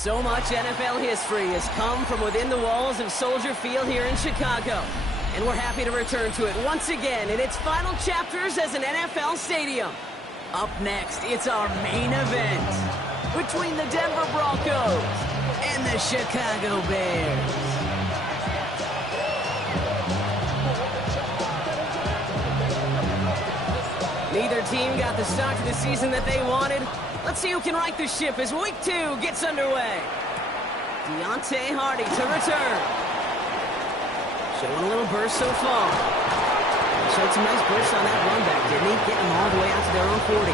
So much NFL history has come from within the walls of Soldier Field here in Chicago. And we're happy to return to it once again in its final chapters as an NFL stadium. Up next, it's our main event between the Denver Broncos and the Chicago Bears. Neither team got the start to the season that they wanted. Let's see who can right the ship as Week 2 gets underway. Deontay Hardy to return. Showing a little burst so far. Showed some nice bursts on that run back, didn't he? Getting them all the way out to their own 40.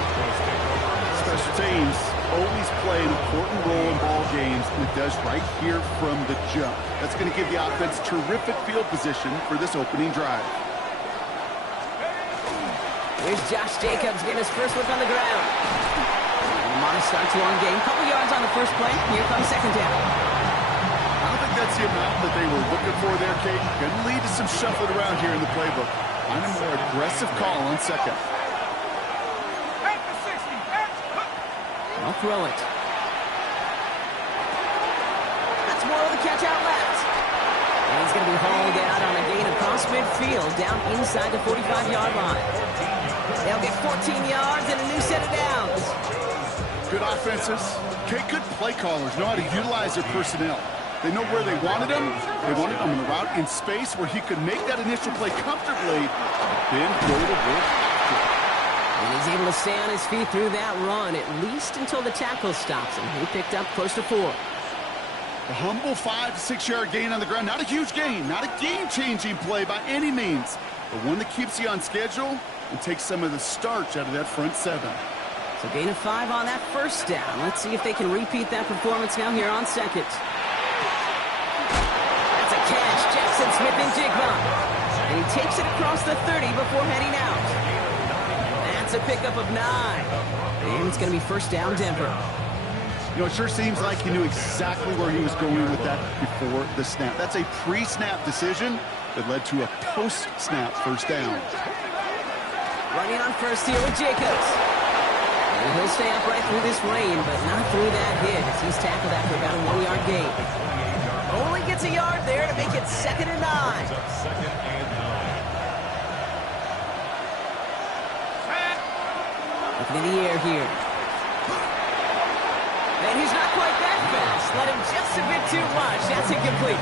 Special teams always play an important role in ball games, and it does right here from the jump. That's going to give the offense terrific field position for this opening drive. Here's Josh Jacobs getting his first look on the ground. Lamar starts long game. Couple yards on the first play. Here comes second down. I don't think that's the amount that they were looking for there, Kate. Going to lead to some shuffling around here in the playbook. On a more aggressive call on second. I'll throw it. That's more of the catch out left. And he's going to be hauled out on a gain across midfield down inside the 45-yard line. They'll get 14 yards and a new set of downs. Good offenses. Kate, good play callers know how to utilize their personnel. They know where they wanted him. They wanted him in a route in space where he could make that initial play comfortably, then go to work after. And he's able to stay on his feet through that run, at least until the tackle stops him. He picked up close to 4. A humble 5 to 6 yard gain on the ground. Not a huge gain, not a game-changing play by any means, but one that keeps you on schedule and takes some of the starch out of that front 7. So gain of 5 on that first down. Let's see if they can repeat that performance now here on second. That's a catch. Jackson Smith-Njigba. And he takes it across the 30 before heading out. That's a pickup of 9. And it's going to be first down Denver. You know, it sure seems like he knew exactly where he was going with that before the snap. That's a pre-snap decision that led to a post-snap first down. Running on first here with Jacobs. And he'll stay upright through this rain, but not through that hit as he's tackled after about a 1-yard gain. Only gets a yard there to make it 2nd and 9. Looking in the air here. And he's not quite that fast. Let him just a bit too much. That's incomplete.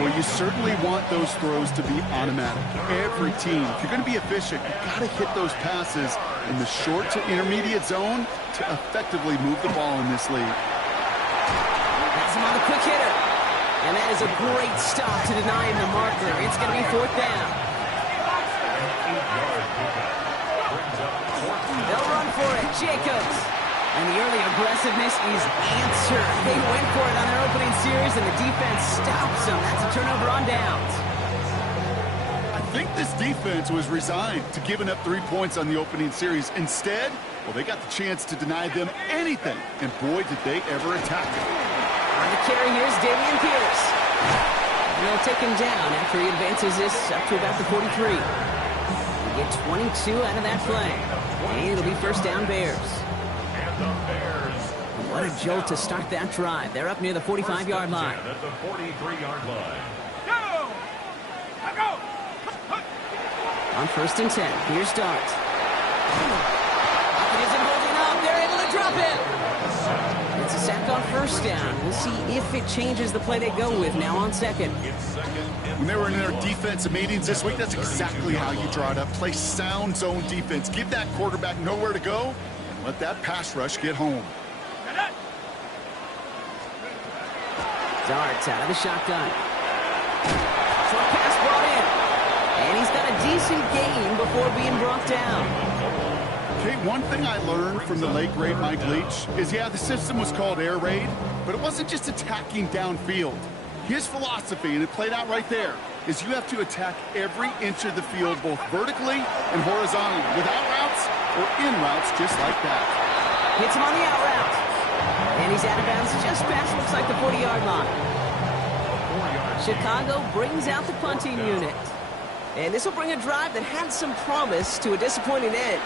Well, you certainly want those throws to be automatic. Every team, if you're going to be efficient, you've got to hit those passes in the short to intermediate zone to effectively move the ball in this league. That's him on the quick hitter. And that is a great stop to deny him the marker. It's going to be 4th down. They'll run for it. Jacobs. And the early aggressiveness is answered. They went for it on their opening series, and the defense stops them. That's a turnover on downs. I think this defense was resigned to giving up 3 points on the opening series. Instead, well, they got the chance to deny them anything. And boy, did they ever attack it. On the carry, here's Dameon Pierce. And they'll take him down after he advances this up to about the 43. They get 22 out of that play. And it'll be first down Bears. What a jolt to start that drive. They're up near the 45-yard line. At the 43-yard line. On 1st and 10, here's Dart. Hopkins isn't holding up. They're able to drop it. It's a sack on first down. We'll see if it changes the play they go with now on second. When they were in their defensive meetings this week, that's exactly how you draw it up. Play sound zone defense. Give that quarterback nowhere to go. Let that pass rush get home. Darts out of the shotgun. Short pass brought in. And he's got a decent gain before being brought down. Okay, one thing I learned from the late great Mike Leach is, yeah, the system was called air raid, but it wasn't just attacking downfield. His philosophy, and it played out right there, is you have to attack every inch of the field, both vertically and horizontally, without routes or in routes just like that. Hits him on the out route. And he's out of bounds just past, looks like the 40-yard line. Chicago brings out the punting unit. And this will bring a drive that had some promise to a disappointing end.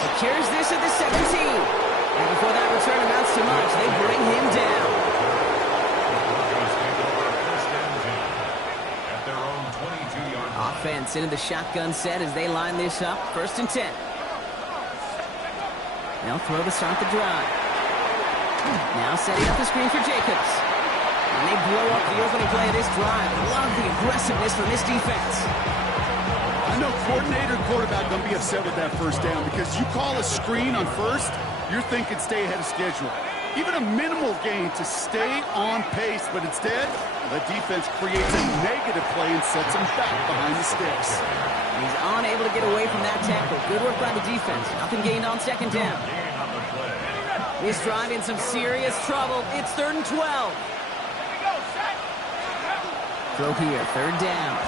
Secures this at the 17. And before that return amounts to much, they bring him down. At their own 22-yard line. Offense into the shotgun set as they line this up. 1st and 10. They'll throw to start the drive. Now setting up the screen for Jacobs. And they blow up the opening play of this drive. Love the aggressiveness from this defense. I know coordinator and quarterback going to be upset with that first down because you call a screen on first, you're thinking stay ahead of schedule. Even a minimal gain to stay on pace, but instead, the defense creates a negative play and sets him back behind the sticks. He's unable to get away from that tackle. Good work by the defense. Nothing gained on 2nd down. This drive in some serious trouble. It's 3rd and 12. Throw here, 3rd down.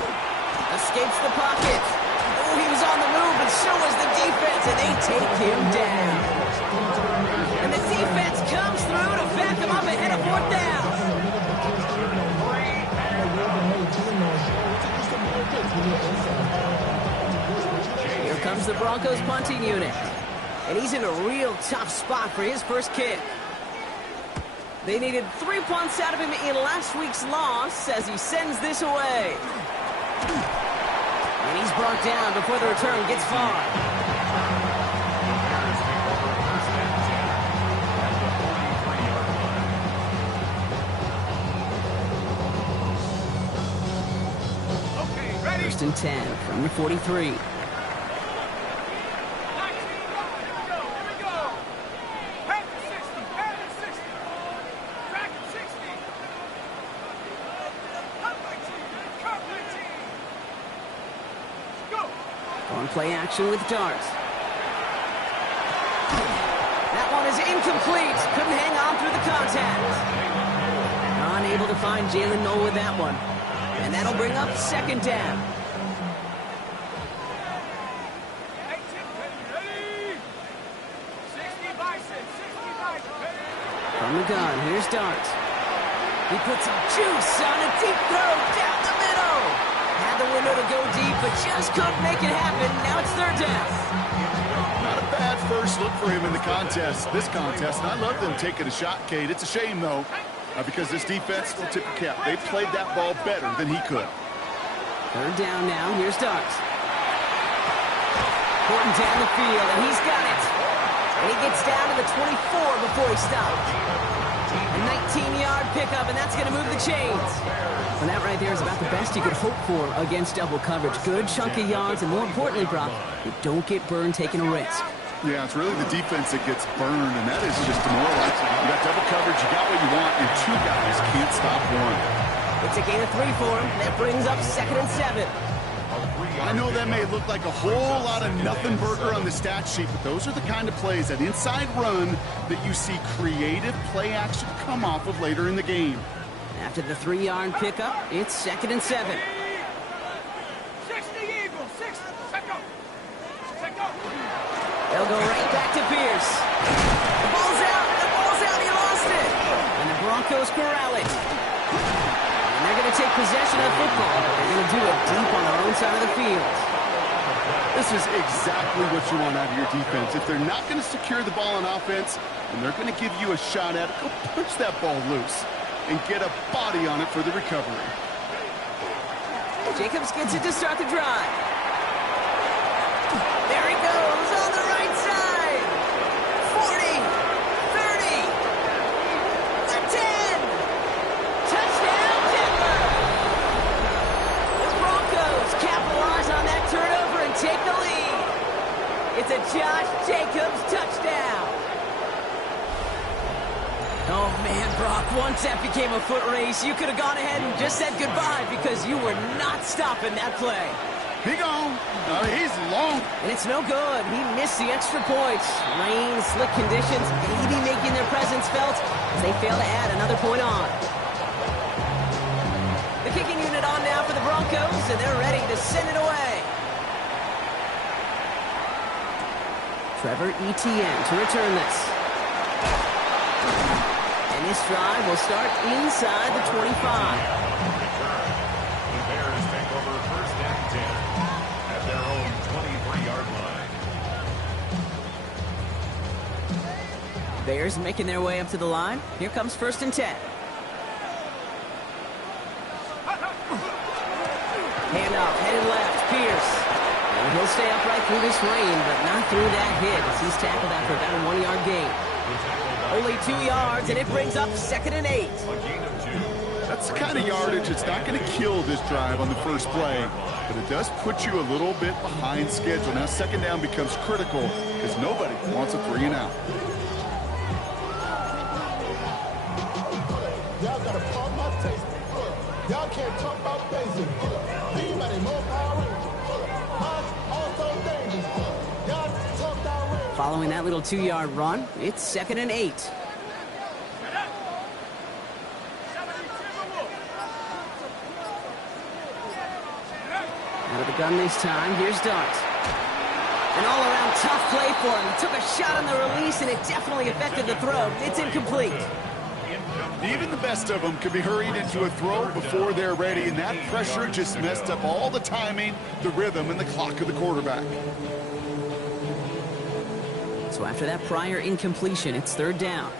Escapes the pocket. Oh, he was on the move, but so was the defense, and they take him down. And the defense comes through to back him up ahead of 4th down. Here comes the Broncos punting unit. And he's in a real tough spot for his first kick. They needed 3 punts out of him in last week's loss as he sends this away. And he's brought down before the return gets far. First and 10 from the 43. On play action with Dart. That one is incomplete. Couldn't hang on through the contact. Unable to find Jalen Noel with that one. And that'll bring up 2nd down. From the gun, here's Dart. He puts some juice on a deep throw down the middle. Had the window to go deep, but just couldn't make it happen. Now it's 3rd down. Not a bad first look for him in the contest, this contest. And I love them taking a shot, Cade. It's a shame, though, because this defense will tip the cap. They played that ball better than he could. 3rd down now. Here's Dart. Porting down the field, and he's got it. And he gets down to the 24 before he stops. A 19-yard pickup, and that's going to move the chains. And that right there is about the best you could hope for against double coverage. Good chunk of yards, and more importantly, Brock, you don't get burned taking a risk. Yeah, it's really the defense that gets burned, and that is just demoralizing. You got double coverage, you got what you want, and 2 guys can't stop one. It's a gain of 3 for him. That brings up 2nd and 7. I know that may look like a whole lot of nothing burger on the stat sheet, but those are the kind of plays, that inside run, that you see creative play action come off of later in the game. After the 3-yard pickup, it's 2nd and 7. 60 Eagles, 60. Check go. They'll go right back to Pierce. The ball's out, he lost it. And the Broncos corral it. And they're going to take possession of the football. They're going to do it deep on their own side of the field. This is exactly what you want out of your defense. If they're not going to secure the ball on offense, and they're going to give you a shot at it, go punch that ball loose and get a body on it for the recovery. Jacobs gets it to start the drive. There he goes on the right side. 40, 30, the 10. Touchdown, Denver. The Broncos capitalize on that turnover and take the lead. It's a Josh Jacobs touchdown. Oh, man, Brock, once that became a foot race, you could have gone ahead and just said goodbye because you were not stopping that play. He gone. He's long. And it's no good. He missed the extra points. Rain, slick conditions, maybe making their presence felt as they fail to add another point on. The kicking unit on now for the Broncos, and they're ready to send it away. Trevor Etienne to return this. And this drive will start inside the 25. The Bears take over 1st and 10 at their own 23-yard line. Bears making their way up to the line. Here comes 1st and 10. Handoff, headed left, Pierce. And he'll stay upright through this rain, but not through that hit as he's tackled after about a 1-yard gain. Only 2 yards, and it brings up 2nd and 8. That's the kind of yardage that's not going to kill this drive on the first play, but it does put you a little bit behind schedule. Now 2nd down becomes critical because nobody wants a 3 and out. Y'all got to pump my taste. Y'all can't talk about basic. Anybody more power? Also dangerous. Y'all talk down range. Following that little 2-yard run, it's 2nd and 8. Out of the gun this time, here's Dart. An all-around tough play for him. He took a shot on the release, and it definitely affected the throw. It's incomplete. Even the best of them could be hurried into a throw before they're ready, and that pressure just messed up all the timing, the rhythm, and the clock of the quarterback. So after that prior incompletion, it's 3rd down.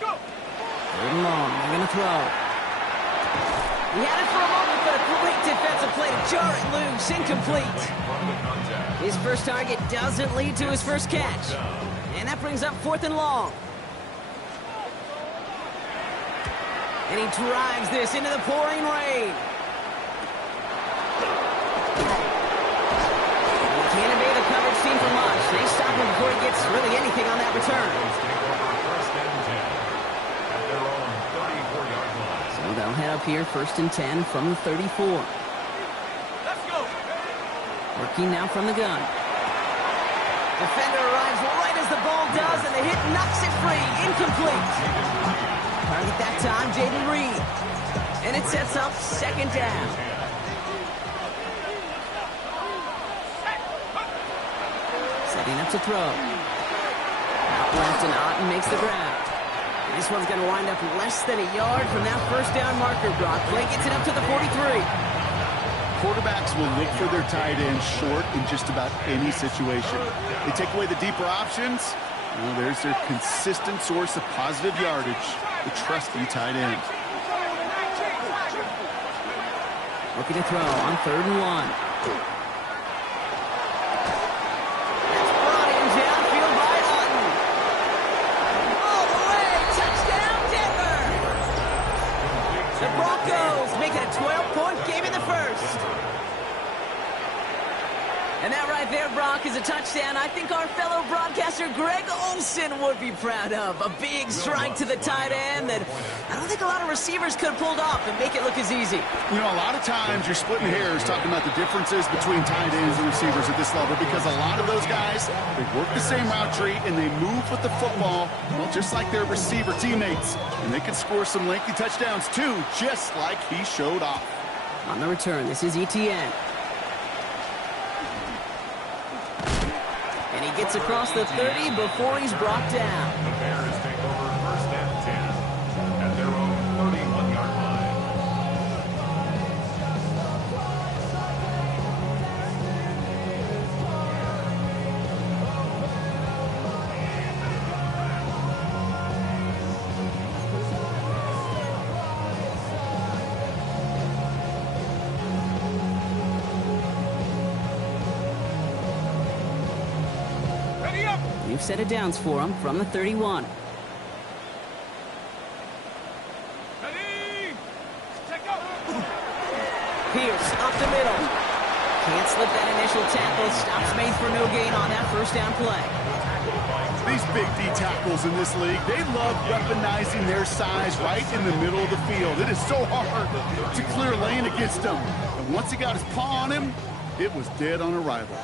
Third and long, they're going to throw. He had it for a moment, but a great defensive play to jar it loose. Incomplete. His first target doesn't lead to his first catch. And that brings up 4th and long. And he drives this into the pouring rain. He can't evade the coverage team for much. They stop him before he gets really anything on that return. So they'll head up here, 1st and 10 from the 34. Let's go. Working now from the gun. Defender arrives right as the ball does, and the hit knocks it free. Incomplete. Target that time, Jaden Reed. And it sets up 2nd down. Setting up to throw. Out left, and Otten makes the grab. And this one's going to wind up less than a yard from that 1st down marker. Brock Clay gets it up to the 43. Quarterbacks will look for their tight end short in just about any situation. They take away the deeper options. Well, there's their consistent source of positive yardage, the trusty tight end. Looking to throw on 3rd and 1. That's brought in downfield by Otten. All the way, touchdown Denver! The Broncos make it a 12-point game in the first. And that right there, Brock, is a touchdown I think our fellow broadcaster Greg Olsen would be proud of. A big strike to the tight end that I don't think a lot of receivers could have pulled off and make it look as easy. You know, a lot of times you're splitting hairs talking about the differences between tight ends and receivers at this level because a lot of those guys, they work the same route tree and they move with the football, well, just like their receiver teammates. And they can score some lengthy touchdowns too, just like he showed off. On the return, this is ETN. And he gets across the 30 before he's brought down. The Bears take over 1st and 10 at their own 31-yard line. Ready up. New set of downs for him from the 31. Ready. Check out. Pierce up the middle. Can't slip that initial tackle. Stops made for no gain on that 1st down play. These big D tackles in this league, they love weaponizing their size right in the middle of the field. It is so hard to clear lane against them. And once he got his paw on him, it was dead on arrival.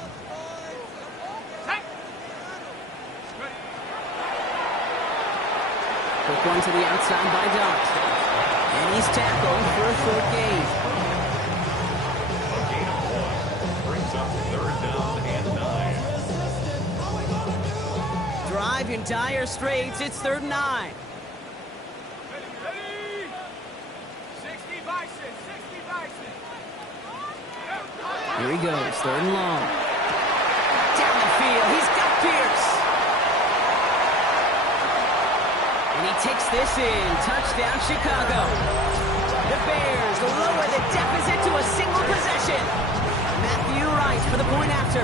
Quick one to the outside by Dot. And he's tackled for a 4th gain. A gain of 1 brings up 3rd down and 9. Drive in dire straits. It's 3rd and 9. Ready. 60 Bison. 60 Bison. Here he goes, 3rd and long. Down the field, he's got Pierce. And he takes this in. Touchdown, Chicago. The Bears lower the deficit to a single possession. Matthew Wright for the point after.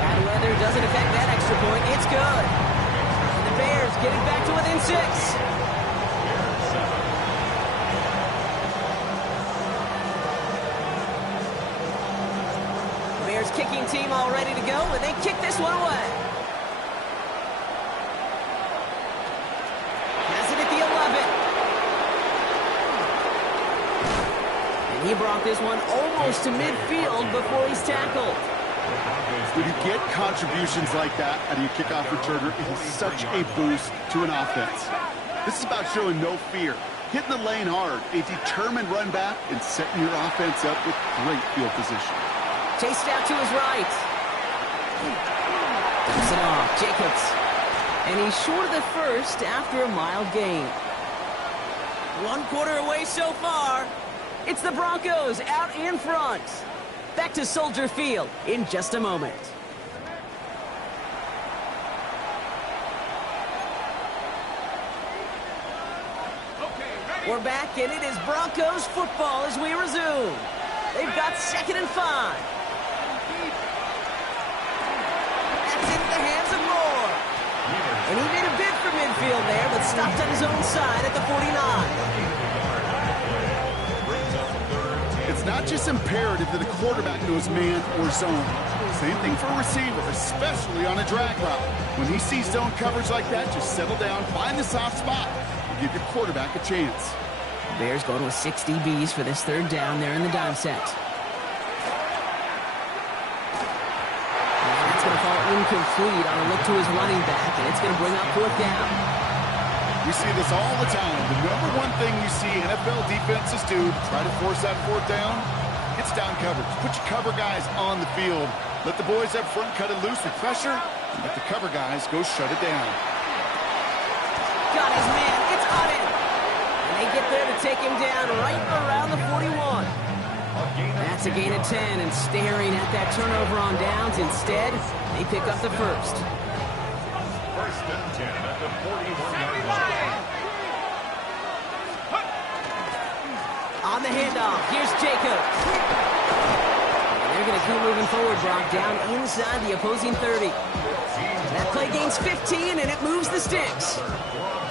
Bad weather doesn't affect that extra point. It's good. And the Bears get it back to within 6. Bears kicking team all ready to go, and they kick this one away. Has it at the 11. And he brought this one almost to midfield before he's tackled. When you get contributions like that out of your kickoff returner, it is such a boost to an offense. This is about showing no fear, hitting the lane hard, a determined run back, and setting your offense up with great field position. Chased out to his right. Dumps it off. Jacobs. And he's short of the first after a mild gain. 1 quarter away so far. It's the Broncos out in front. Back to Soldier Field in just a moment. We're back, and it is Broncos football as we resume. They've got 2nd and 5. That's into the hands of Moore. And he made a bid for midfield there, but stopped on his own side at the 49. It's not just imperative that a quarterback knows man or zone. Same thing for a receiver, especially on a drag route. When he sees zone coverage like that, just settle down, find the soft spot, and give your quarterback a chance. Bears go to a 6 DBs for this 3rd down there in the dime set. And that's going to fall incomplete on a look to his running back, and it's going to bring up 4th down. We see this all the time. The number one thing you see NFL defenses do to try to force that 4th down, it's down coverage. Put your cover guys on the field. Let the boys up front cut it loose with pressure, and let the cover guys go shut it down. Got his man. It's on him. And they get there to take him down right around the 41. That's a gain of 10, and staring at that turnover on downs. Instead, they pick up the first. 1st and 10 at the 41-yard line. On the handoff, here's Jacobs. And they're going to keep moving forward, Brock, down inside the opposing 30. That play gains 15, and it moves the sticks.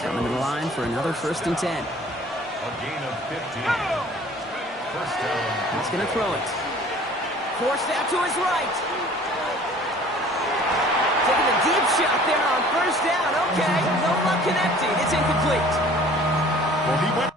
Coming to the line for another 1st and 10. A gain of 15. 1st down. He's going to throw it. Forced out to his right. Taking a deep shot there on 1st down. Okay, no luck connecting. It's incomplete. Well, he went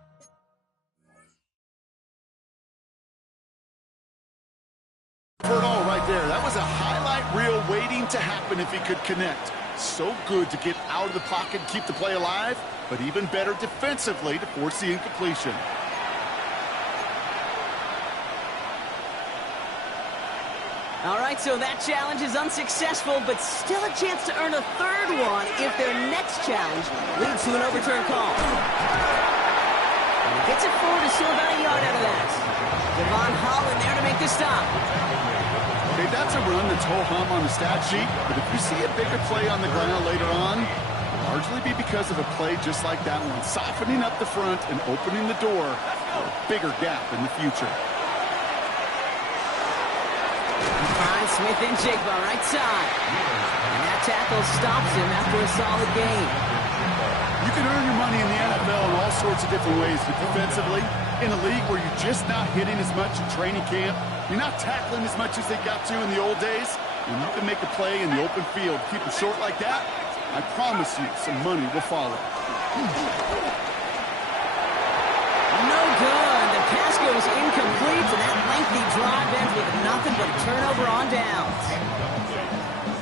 for it all right there. That was a highlight reel waiting to happen if he could connect. So good to get out of the pocket and keep the play alive, but even better defensively to force the incompletion. All right, so that challenge is unsuccessful, but still a chance to earn a 3rd one if their next challenge leads to an overturned call. And he gets it forward to still about a yard out of that. Devon Holland there to make the stop. Okay, that's a run that's ho-hum on the stat sheet, but if you see a bigger play on the ground later on, it'll largely be because of a play just like that one, softening up the front and opening the door for a bigger gap in the future. Finds Smith and Jigba right side. And that tackle stops him after a solid gain. You can earn your money in the NFL in all sorts of different ways, but defensively, in a league where you're just not hitting as much in training camp, you're not tackling as much as they got to in the old days, and you can make a play in the open field, keep it short like that, I promise you some money will follow. No good. The pass goes incomplete, and that lengthy drive ends with nothing but a turnover on downs.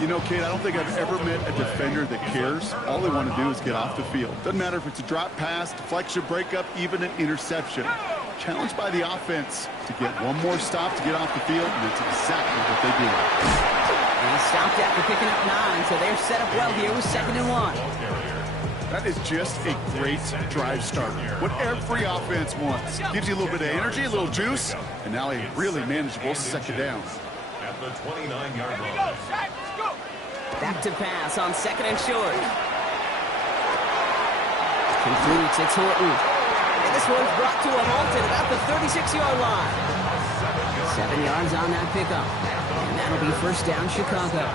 You know, Kate, I don't think I've ever met a defender that cares. All they want to do is get off the field. Doesn't matter if it's a drop pass, deflection, breakup, even an interception. Challenged by the offense to get one more stop to get off the field, and it's exactly what they do. And he stopped after picking up 9, so they're set up well here with 2nd and 1. That is just a great drive starter. What every offense wants. Gives you a little bit of energy, a little juice, and now a really manageable second down. At the 29-yard line. Back to pass on second and short. Completes, it's Horton. And this one's brought to a halt at about the 36-yard line. 7 yards on that pickup. And that'll be first down, Chicago.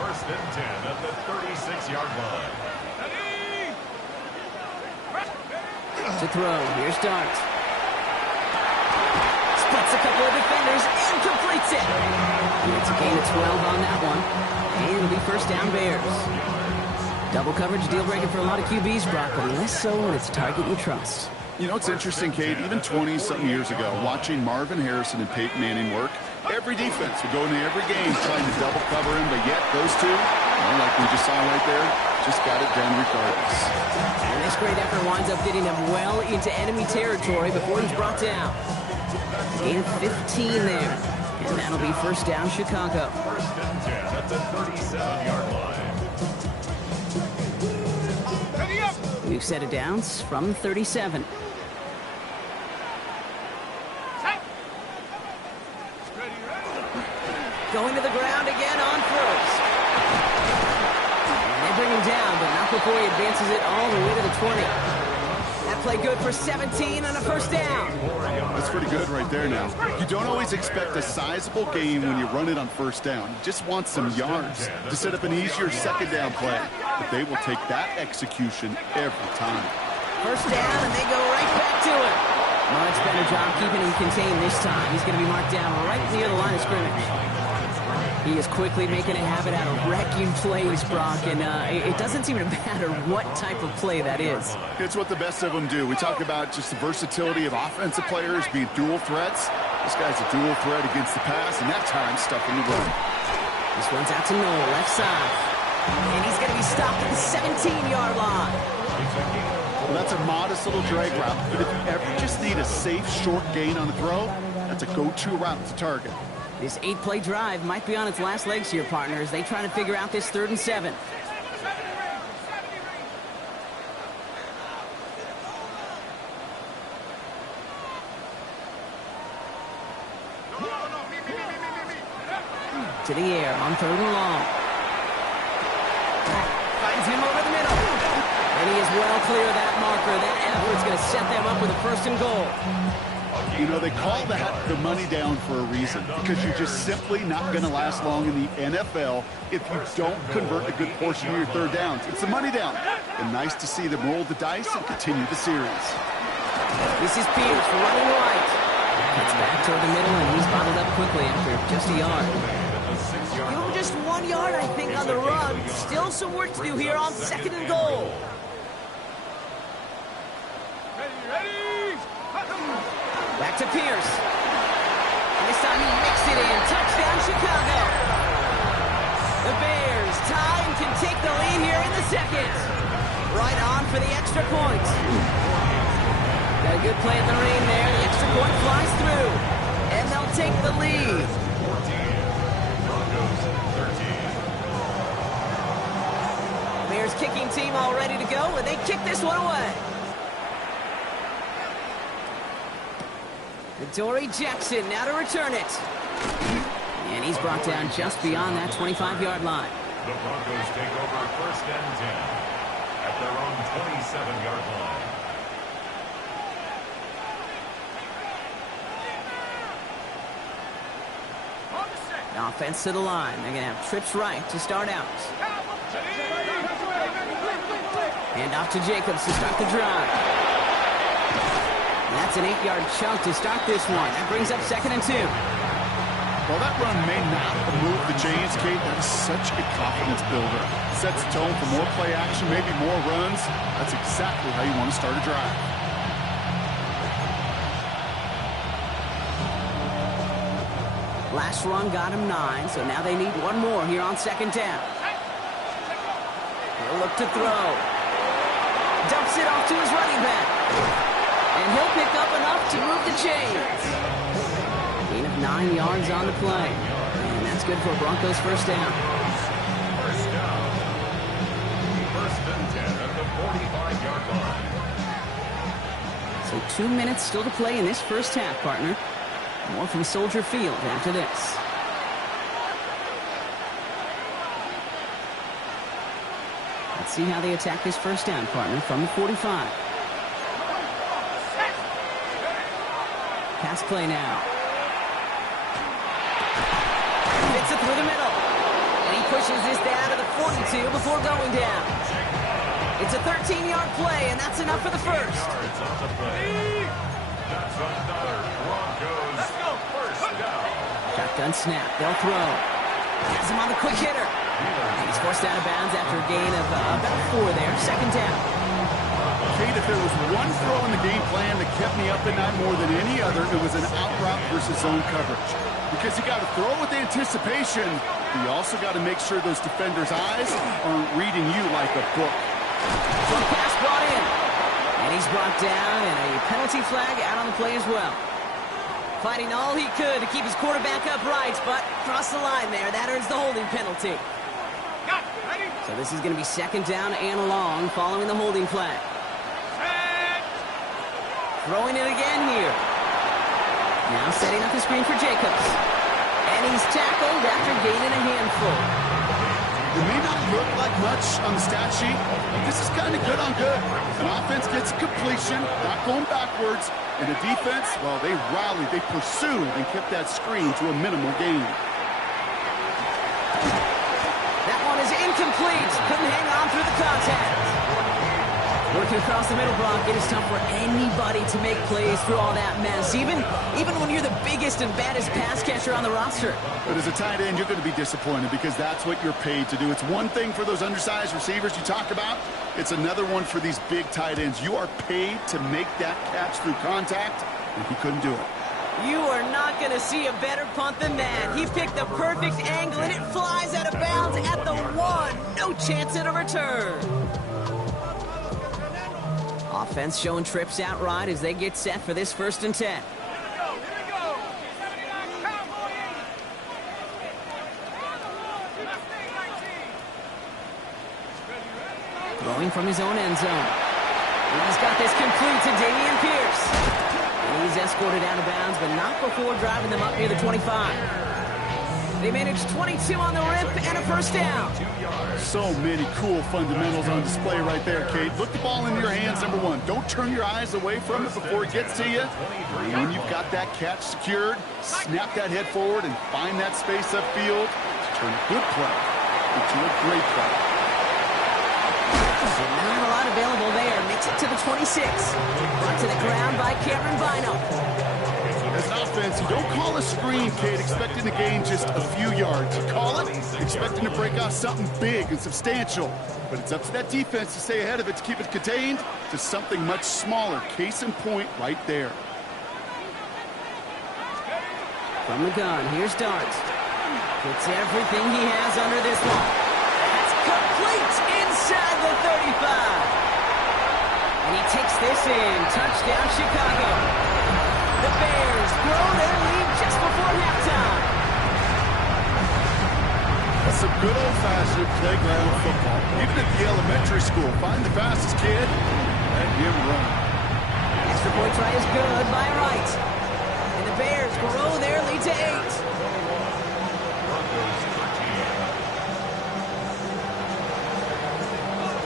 First and 10 at the 36-yard line. To throw, here's Dart. Splits a couple of defenders and completes it. It's a gain of 12 on that one. And it'll be first down, Bears. Double coverage, deal breaker for a lot of QBs, Brock, but less so when it's a target you trust. You know, it's interesting, Kate, even 20-something years ago, watching Marvin Harrison and Peyton Manning work, every defense would go into every game trying to double cover him, but yet those two, like we just saw right there, just got it done regardless. And this great effort winds up getting him well into enemy territory before he's brought down. Gain of 15 there, and that'll be first down, Chicago. First and 10 at the 37-yard line. We've set it down from 37. Going to the ground again on first. And they bring him down, but not before he advances it all the way to the 20. That play good for 17 and a first down. That's pretty good right there now. You don't always expect a sizable gain when you run it on first down. You just want some yards to set up an easier second down play. But they will take that execution every time. First down, and they go right back to it. Much better job keeping him contained this time. He's going to be marked down right near the line of scrimmage. He is quickly making a habit out of wrecking plays, Brock, and it doesn't seem to matter what type of play that is. It's what the best of them do. We talk about just the versatility of offensive players being dual threats. This guy's a dual threat against the pass, and that time stuffing the run. This one's out to Noel, left side. And he's going to be stopped at the 17-yard line. Well, that's a modest little drag route, but if you ever just need a safe, short gain on the throw, that's a go-to route to target. This 8-play drive might be on its last legs here, partners. They try to figure out this 3rd and 7. To the air on 3rd and long. Finds him over the middle. And he is well clear of that marker. That effort's going to set them up with a 1st and goal. You know, they call that the money down for a reason, because you're just simply not going to last long in the NFL if you don't convert a good portion of your 3rd downs. It's the money down. And nice to see them roll the dice and continue the series. This is Pierce running right. Cuts back toward the middle, and he's bottled up quickly after just a yard. Give him just 1 yard, I think, on the run. Still some work to do here on 2nd and goal. Back to Pierce. And this time he makes it in. Touchdown, Chicago. The Bears tie and can take the lead here in the 2nd. Right on for the extra point. Got a good play in the rain there. The extra point flies through. And they'll take the lead. 14. Broncos 13. Bears kicking team all ready to go, and they kick this one away. Dory Jackson now to return it. And he's brought down just beyond that 25-yard line. The Broncos take over 1st and 10 at their own 27-yard line. Offense to the line. They're going to have trips right to start out. And off to Jacobs to start the drive. And that's an 8-yard chunk to start this one. That brings up 2nd and 2. Well, that run may not have moved the chains, Kate. That is such a confidence builder. Sets the tone for more play action, maybe more runs. That's exactly how you want to start a drive. Last run got him 9, so now they need one more here on 2nd down. He'll look to throw. Dumps it off to his running back. And he'll pick up enough to move the chains. Gain of 9 yards on the play. And that's good for Broncos 1st down. First down. 1st 26-yard line. So 2 minutes still to play in this first half, partner. More from Soldier Field after this. Let's see how they attack this first down, partner, from the 45. Pass play now. Fits it through the middle. And he pushes this down to the 42 before going down. It's a 13-yard play, and that's enough for the first. Yards on the play. That's another Broncos first down. Shotgun snap. They'll throw. Has him on the quick hitter. And he's forced out of bounds after a gain of about 4 there. Second down. Kate, if there was one throw in the game plan that kept me up at night more than any other, it was an out route versus zone coverage. Because you got to throw with anticipation, but you also got to make sure those defenders' eyes aren't reading you like a book. Good pass brought in. And he's brought down, and a penalty flag out on the play as well. Fighting all he could to keep his quarterback upright, but crossed the line there. That earns the holding penalty. So this is going to be second down and long following the holding flag. Throwing it again here. Now setting up the screen for Jacobs. And he's tackled after gaining a handful. It may not look like much on the stat sheet, but this is kind of good on good. An offense gets completion, not going backwards, and the defense, well, they rallied, they pursued, and kept that screen to a minimal gain. That one is incomplete. Couldn't hang on through the contact. Working across the middle, Brock, it is tough for anybody to make plays through all that mess, even when you're the biggest and baddest pass catcher on the roster. But as a tight end, you're going to be disappointed because that's what you're paid to do. It's one thing for those undersized receivers you talk about. It's another one for these big tight ends. You are paid to make that catch through contact, and he couldn't do it. You are not going to see a better punt than that. He picked the perfect angle, and it flies out of bounds at the 1. No chance at a return. Offense showing trips outright as they get set for this 1st and 10. Throwing from his own end zone. And he's got this complete to Dameon Pierce. And he's escorted out of bounds, but not before driving them up near the 25. They managed 22 on the rip and a first down. So many cool fundamentals on display right there, Kate. Look the ball into your hands, number one. Don't turn your eyes away from it before it gets to you. And when you've got that catch secured, snap that head forward and find that space upfield to turn a good play into a great play. So not a lot available there. Makes it to the 26. Brought to the ground by Cameron Bynum. As an offense, you don't call a screen, Kate, expecting to gain just a few yards. You call it expecting to break off something big and substantial. But it's up to that defense to stay ahead of it, to keep it contained to something much smaller. Case in point right there. From the gun, here's Dart. Puts everything he has under this one. That's complete inside the 35. And he takes this in. Touchdown, Chicago. The Bears grow their lead just before halftime. That's some good old-fashioned playground football. Even at the elementary school, find the fastest kid and him run. Extra point try is good by Wright. And the Bears grow their lead to 8.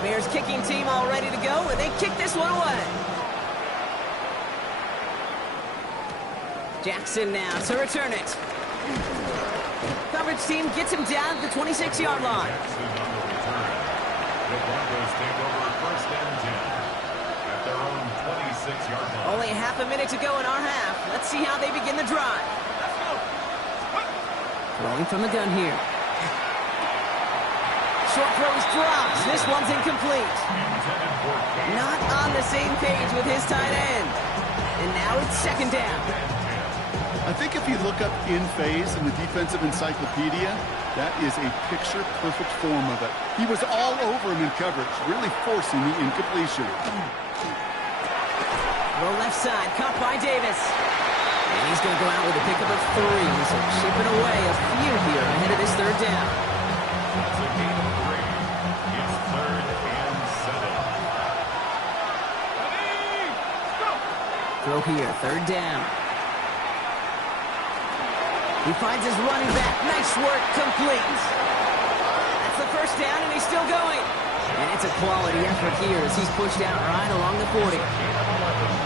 Bears kicking team all ready to go, and they kick this one away. Jackson now to return it. Coverage team gets him down at the 26-yard line. The Broncos take over 1st and 10 at their own 26-yard line. Only half a minute to go in our half. Let's see how they begin the drive. Throwing from the gun here. Short throws drops. This one's incomplete. Not on the same page with his tight end. And now it's second down. I think if you look up in phase in the defensive encyclopedia, that is a picture-perfect form of it. He was all over him in coverage, really forcing the incompletion. Roll left side, caught by Davis. And he's going to go out with a pickup of 3. So chipping away a few here ahead of this third down. It's a gain of 3. It's 3rd and 7. throw here, 3rd down. He finds his running back. Nice work, complete. That's the 1st down, and he's still going. And it's a quality effort here as he's pushed out right along the 40.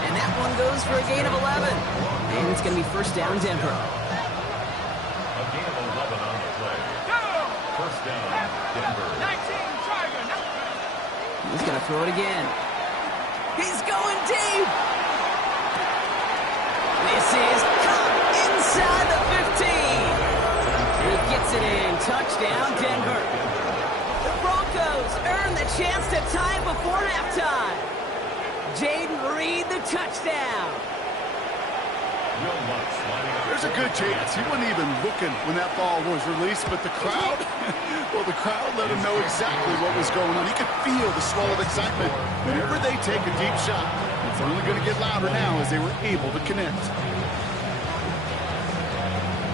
And that one goes for a gain of 11. And it's going to be 1st down, Denver. A gain of 11 on the play. 1st down, Denver. 19, driving. He's going to throw it again. He's going deep. This is caught inside the 15. He gets it in. Touchdown, Denver. The Broncos earn the chance to tie before halftime. Jaden Reed, the touchdown. There's a good chance he wasn't even looking when that ball was released, but the crowd, well, the crowd let him know exactly what was going on. He could feel the swell of excitement. Whenever they take a deep shot, it's only going to get louder now as they were able to connect.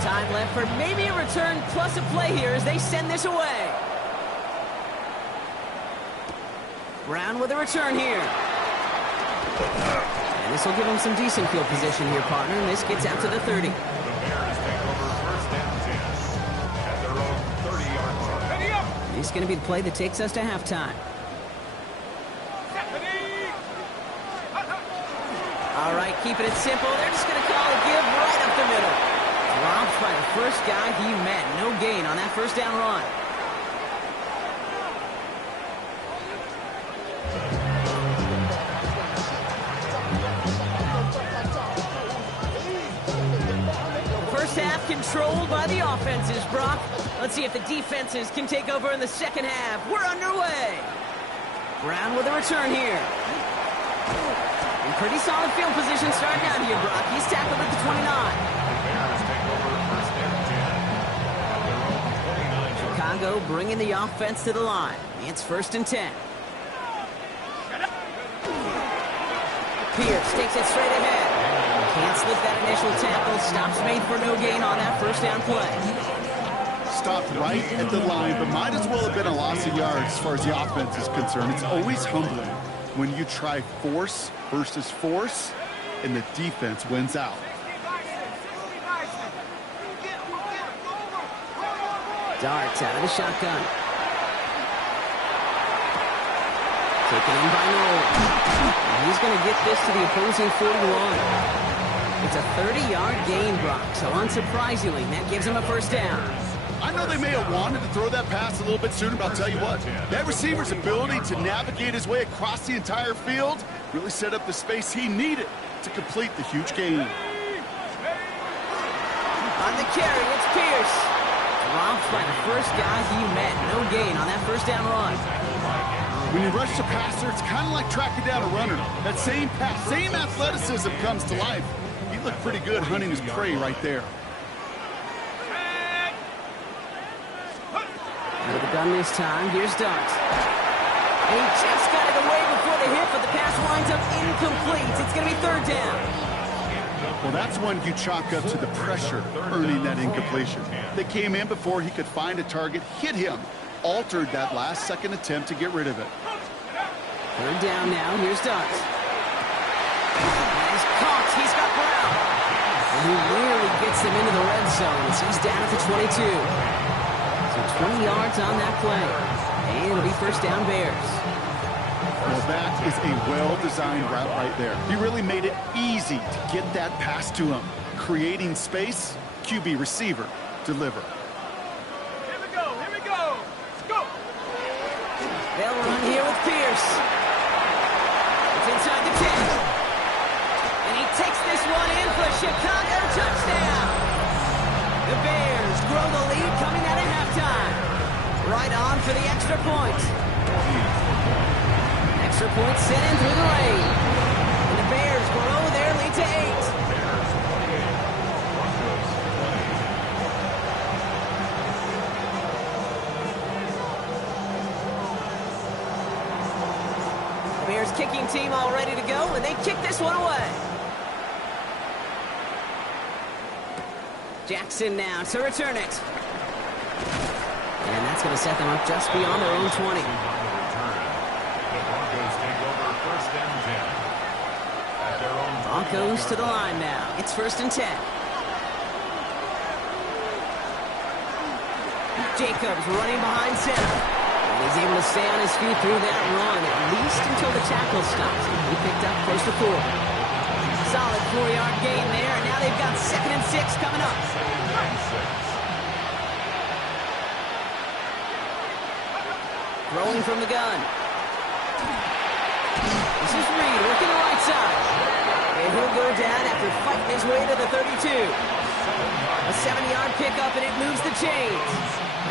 Time left for maybe a return plus a play here as they send this away. Brown with a return here. And this will give him some decent field position here, partner. And this gets out to the 30. The Bears take over 1st and 10 at their own 30-yard line. Ready up. This is going to be the play that takes us to halftime. Ready. All right, keeping it simple. They're just going to call a give right up the middle. Dropped by the first guy he met. No gain on that 1st down run. First half controlled by the offenses, Brock. Let's see if the defenses can take over in the 2nd half. We're underway. Brown with a return here. In pretty solid field position starting out here, Brock. He's tackled at the 29. Bears take over 1st and 10 at their own 29. Chicago bringing the offense to the line. It's 1st and 10. Pierce takes it straight ahead. Can't slip that initial tackle. Stops made for no gain on that 1st down play. Stopped right at the line, but might as well have been a loss of yards as far as the offense is concerned. It's always humbling when you try force versus force, and the defense wins out. Darts out of the shotgun. Taken in by Nolan. And he's going to get this to the opposing 41. It's a 30-yard gain, Brock, so unsurprisingly, that gives him a 1st down. I know they may have wanted to throw that pass a little bit sooner, but I'll tell you what, that receiver's ability to navigate his way across the entire field really set up the space he needed to complete the huge gain. On the carry, it's Pierce. Dropped by the first guy he met. No gain on that 1st down run. When you rush the passer, it's kind of like tracking down a runner. That same pass, same athleticism comes to life. He looked pretty good hunting his prey right there. Out of the gun this time, here's Darts. And he just got it away before the hit, but the pass winds up incomplete. It's going to be 3rd down. Well, that's when you chalk up to the pressure earning that incompletion. They came in before he could find a target, hit him, altered that last-second attempt to get rid of it. 3rd down now. Here's Darts. And he's caught. He's got Brown. And he really gets them into the red zone as he's down at the 22. So 20 yards on that play. And it'll be 1st down Bears. Well, that is a well-designed route right there. He really made it easy to get that pass to him. Creating space, QB receiver, deliver. Here we go. Here we go. Let's go. They'll run here with Pierce. It's inside the 10. And he takes this one in for a Chicago touchdown. The Bears grow the lead coming out of halftime. Right on for the extra point. Extra point sent in through the rain. And the Bears grow their lead to 8. The Bears kicking team all ready to go, and they kick this one away. Jackson now to return it. And that's going to set them up just beyond their own 20. The Broncos take over 1st and 10 at their own Broncos to the line now. It's 1st and 10. Jacobs running behind center. And he's able to stay on his feet through that run, at least until the tackle stops. He picked up close to 4. Solid 4-yard gain there, and now they've got 2nd and 6 coming up. Throwing from the gun. This is Reed working the right side. And he'll go down after fighting his way to the 32. A 7-yard pickup, and it moves the chains.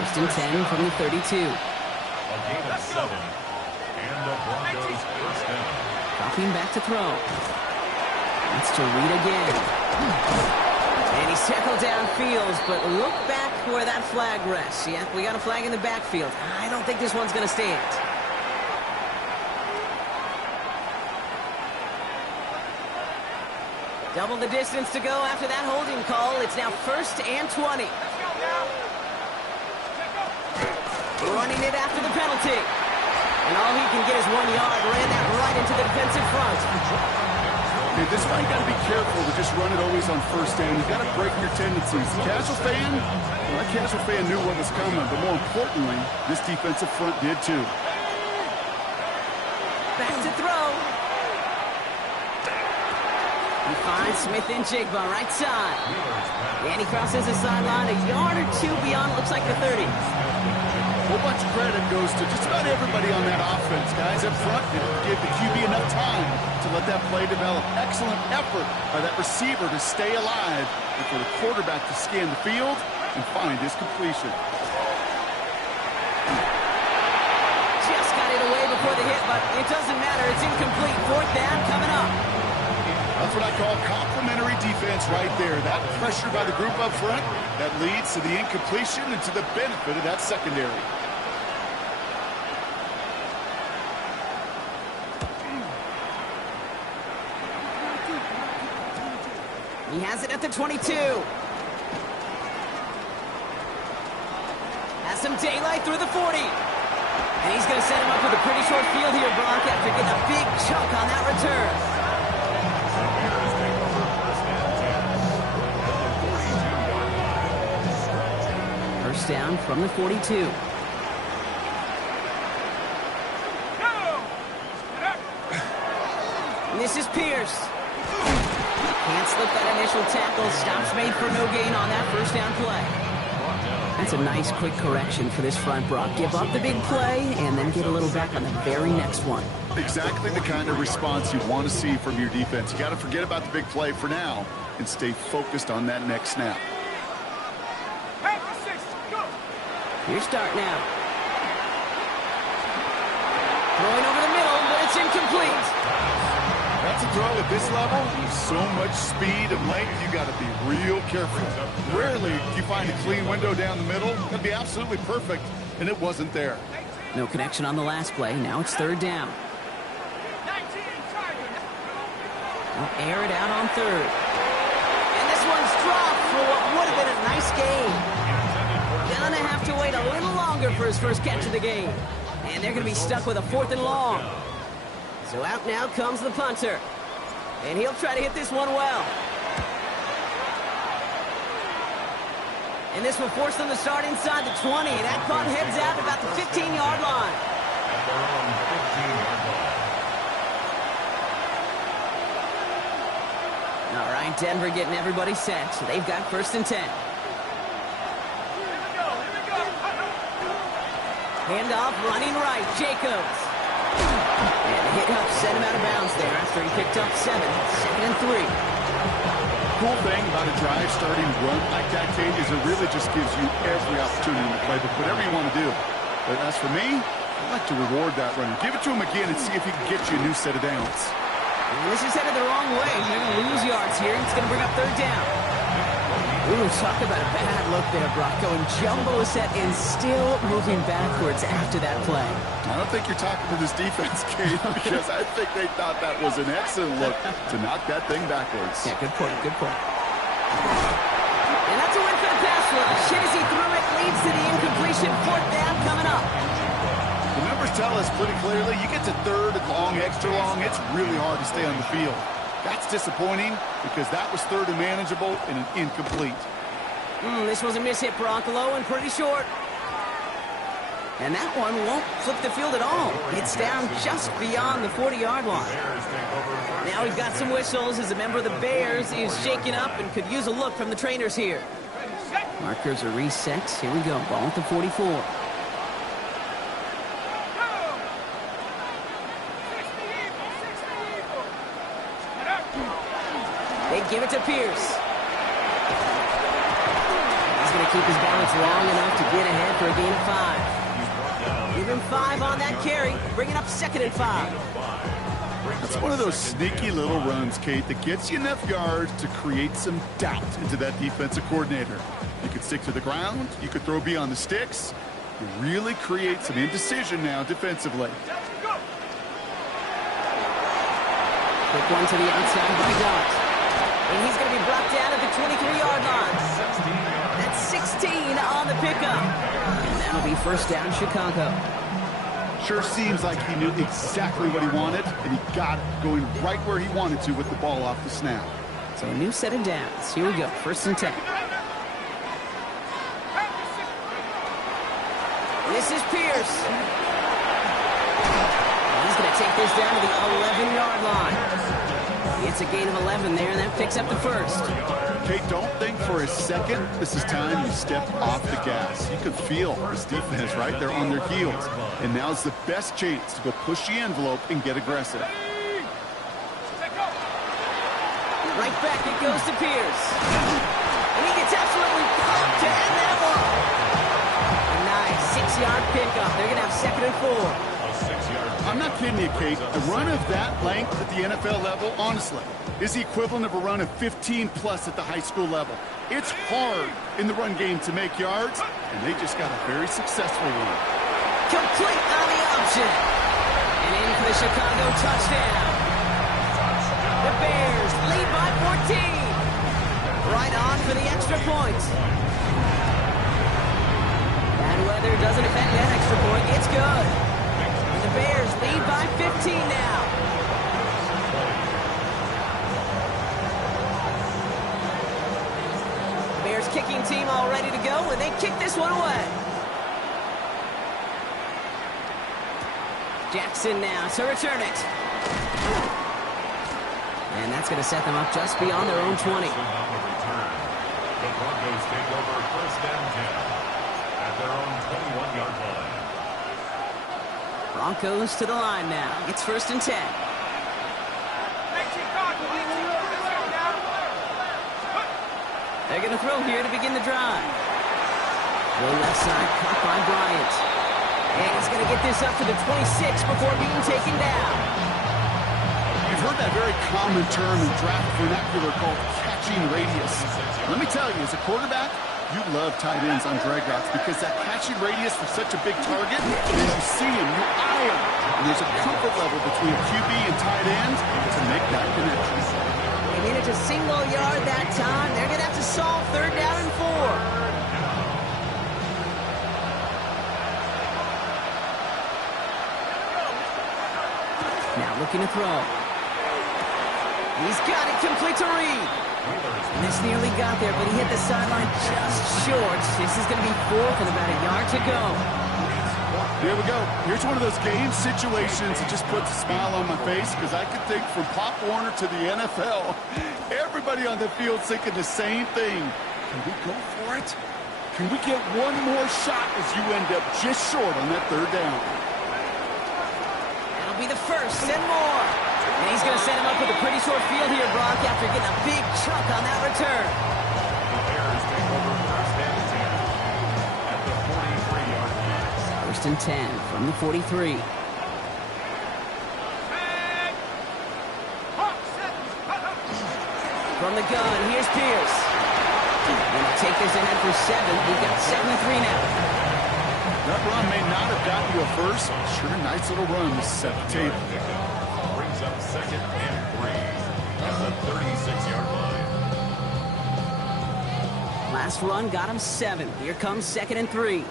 1st and 10 from the 32. A gain of 7. And the Broncos first down. Dropping back to throw. That's to Reed again. And he's tackled downfield, but look back where that flag rests. Yeah, we got a flag in the backfield. I don't think this one's going to stand. Double the distance to go after that holding call. It's now 1st and 20. Running it after the penalty. And all he can get is 1 yard. Ran that right into the defensive front. Okay, this one you got to be careful to just run it always on 1st down. You got to break your tendencies. Casual fan, well, that casual fan knew what was coming, but more importantly, this defensive front did too. Back to throw. He finds Smith and Jigba right side. And he crosses the sideline a yard or 2 beyond, looks like the 30. A whole bunch of credit goes to just about everybody on that offense, guys. Up front, it gave the QB enough time to let that play develop. Excellent effort by that receiver to stay alive and for the quarterback to scan the field and find his completion. Just got it away before the hit, but it doesn't matter. It's incomplete. 4th down coming up. That's what I call complimentary defense right there. That pressure by the group up front, that leads to the incompletion and to the benefit of that secondary. He has it at the 22. Has some daylight through the 40. And he's going to set him up with a pretty short field here, Brock, after getting a big chunk on that return. First down from the 42. And this is Pierce. Can't slip that initial tackle. Stops made for no gain on that 1st down play. That's a nice quick correction for this front, Brock. Give up the big play and then get a little back on the very next one. Exactly the kind of response you want to see from your defense. You got to forget about the big play for now and stay focused on that next snap. Here's start now. Throwing over the middle, but it's incomplete. That's a throw at this level. So much speed and length, you got to be real careful. Rarely do you find a clean window down the middle. That'd be absolutely perfect, and it wasn't there. No connection on the last play. Now it's 3rd down. We'll air it out on 3rd. And this one's dropped for what would have been a nice game. Gonna have to wait a little longer for his first catch of the game. And they're going to be stuck with a 4th and long. So out now comes the punter. And he'll try to hit this one well. And this will force them to start inside the 20. That punt heads out about the 15-yard line. At their own 15-yard line. All right, Denver getting everybody set. So they've got 1st and 10. Handoff, running right, Jacobs. And the hit up sent him out of bounds there after he picked up 7. 2nd and 3. Cool thing about a drive starting run like that, Kate, is it really just gives you every opportunity in the playbook, whatever you want to do. But as for me, I'd like to reward that runner. Give it to him again and see if he can get you a new set of downs. And this is headed the wrong way. They're going to lose yards here. It's going to bring up 3rd down. Ooh, talk about a bad look there, Brock. Going jumbo set and still moving backwards after that play. I don't think you're talking to this defense, Kate, because I think they thought that was an excellent look to knock that thing backwards. Yeah, good point, good point. And that's a win for the pass rush. Hit as he threw it, leads to the incompletion. 4th down coming up. The numbers tell us pretty clearly, you get to 3rd and long, extra long, it's really hard to stay on the field. That's disappointing because that was third and manageable and an incomplete. This was a miss-hit, Bronco, low and pretty short. And that one won't flip the field at all. It's down just beyond the 40-yard line. Now we've got some whistles as a member of the Bears is shaking up and could use a look from the trainers here. Markers are reset. Here we go. Ball at the 44. They give it to Pierce. He's going to keep his balance long enough to get ahead for a gain of 5. Give him 5 on that carry, bringing up 2nd and 5. That's one of those sneaky little runs, Kate, that gets you enough yards to create some doubt into that defensive coordinator. You could stick to the ground, you could throw beyond the sticks. You really create some indecision now defensively. Quick one to the outside by Dart. And he's going to be brought down at the 23-yard line. That's 16 on the pickup. And that'll be first down, Chicago. Sure seems like he knew exactly what he wanted, and he got it going right where he wanted to with the ball off the snap. So a new set of downs. Here we go, 1st and 10. This is Pierce. He's going to take this down to the 11-yard line. It's a gain of 11 there, and that picks up the first. Kate, don't think for a second this is time you step off the gas. You can feel this defense right there on their heels. And now's the best chance to go push the envelope and get aggressive. Right back it goes to Pierce. And he gets absolutely pumped to end that one. A nice 6-yard pickup. They're going to have 2nd and 4. I'm not kidding you, Kate. A run of that length at the NFL level, honestly, is the equivalent of a run of 15-plus at the high school level. It's hard in the run game to make yards, and they just got a very successful one. Complete on the option. And in for the Chicago touchdown. The Bears lead by 14. Right on for the extra point. Bad weather doesn't affect that extra point. It's good. The Bears lead by 15 now. The Bears kicking team all ready to go, and they kick this one away. Jackson now to return it. And that's going to set them up just beyond their own 20. The Broncos take over 1st and 10 at their own 21-yard line. Broncos to the line now. It's 1st and 10. They're going to throw here to begin the drive. Low left side, caught by Bryant. And he's going to get this up to the 26 before being taken down. You've heard that very common term in draft vernacular called catching radius. Let me tell you, as a quarterback, you love tight ends on drag routes because that catching radius for such a big target, and you see him, you eye him, and there's a comfort level between QB and tight end to make that connection. They made it to single yard that time. They're going to have to solve 3rd down and 4. Now looking to throw. He's got it complete to Reed. And this nearly got there, but he hit the sideline just short. This is going to be 4th and about a yard to go. Here we go. Here's one of those game situations that just puts a smile on my face because I could think from Pop Warner to the NFL, everybody on the field thinking the same thing. Can we go for it? Can we get one more shot as you end up just short on that 3rd down? That'll be the first and more. And he's going to set him up with a pretty short field here, Brock, after getting a big chunk on that return. The Bears take over 1st and 10 at the 43-yard line. 1st and 10 from the 43. From the gun, here's Pierce. And they'll take this ahead for 7. We've got 7-3 now. That run may not have gotten you a first. Sure, nice little run to set the table. Brings up 2nd and 3 at the 36-yard line. Last run got him 7. Here comes 2nd and 3.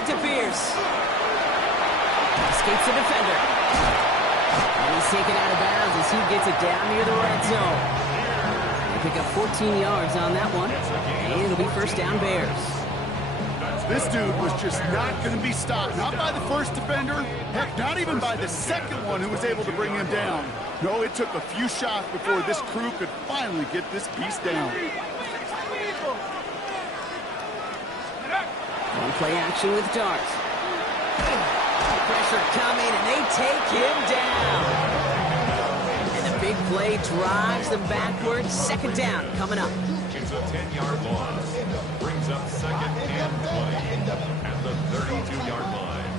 back to Pierce. Escapes the defender. And he's taken out of bounds as he gets it down near the red zone. They pick up 14 yards on that one. And it'll be first down Bears. This dude was just not going to be stopped. Not by the first defender. Heck, not even by the second one who was able to bring him down. No, it took a few shots before this crew could finally get this beast down. On play action with Dart. Pressure coming, and they take him down. And the big play drives them backwards. Second down coming up. It's a 10-yard loss. Brings up second and 20 at the 32-yard line.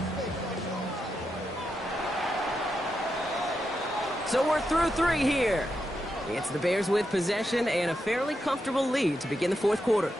So we're through 3 here. It's the Bears with possession and a fairly comfortable lead to begin the fourth quarter.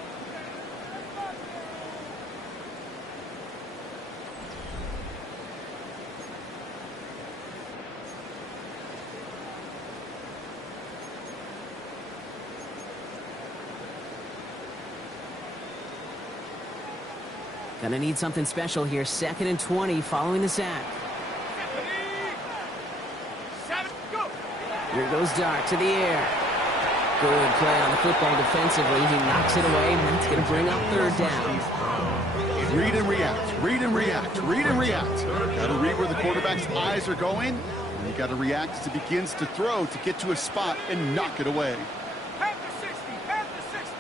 Gonna need something special here. Second and 20 following the sack. Here goes Dart to the air. Good play on the football defensively. He knocks it away, and that's going to bring up third down. Read and react, read and react, read and react. Got to read where the quarterback's eyes are going, and you got to react as he begins to throw to get to a spot and knock it away. Half the 60, half the 60.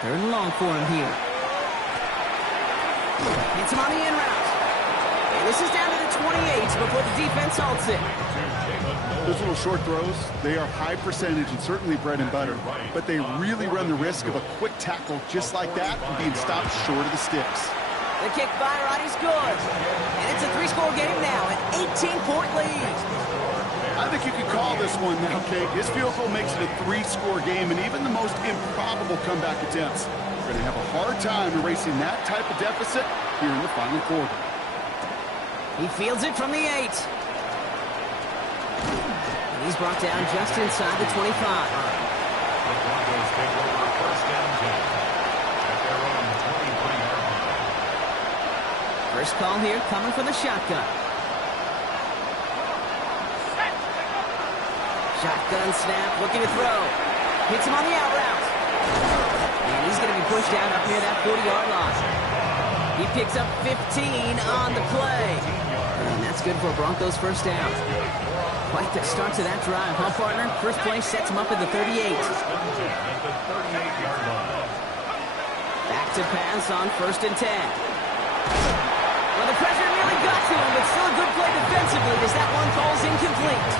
Third and long for him here. Hits him on the in route. And this is down to the 28 before the defense halts it. Those little short throws, they are high percentage and certainly bread and butter, but they really run the risk of a quick tackle just like that and being stopped short of the sticks. The kick by Roddy's good. And it's a 3-score game now, an 18-point lead. I think you could call this one now, Kate. His field goal makes it a 3-score game, and even the most improbable comeback attempts are going to have a hard time erasing that type of deficit here in the final quarter. He fields it from the 8. And he's brought down just inside the 25. The Broncos take over first and 10 at their own 23-yard line. First call here coming from the shotgun. Shotgun snap, looking to throw. Hits him on the out route. And he's going to be pushed out up near that 40-yard line. He picks up 15 on the play. And that's good for a Broncos first down. Quite the start to that drive, huh, partner? First play sets him up at the 38. Back to pass on first and 10. Well, the pressure nearly got to him, but still a good play defensively as that one falls incomplete.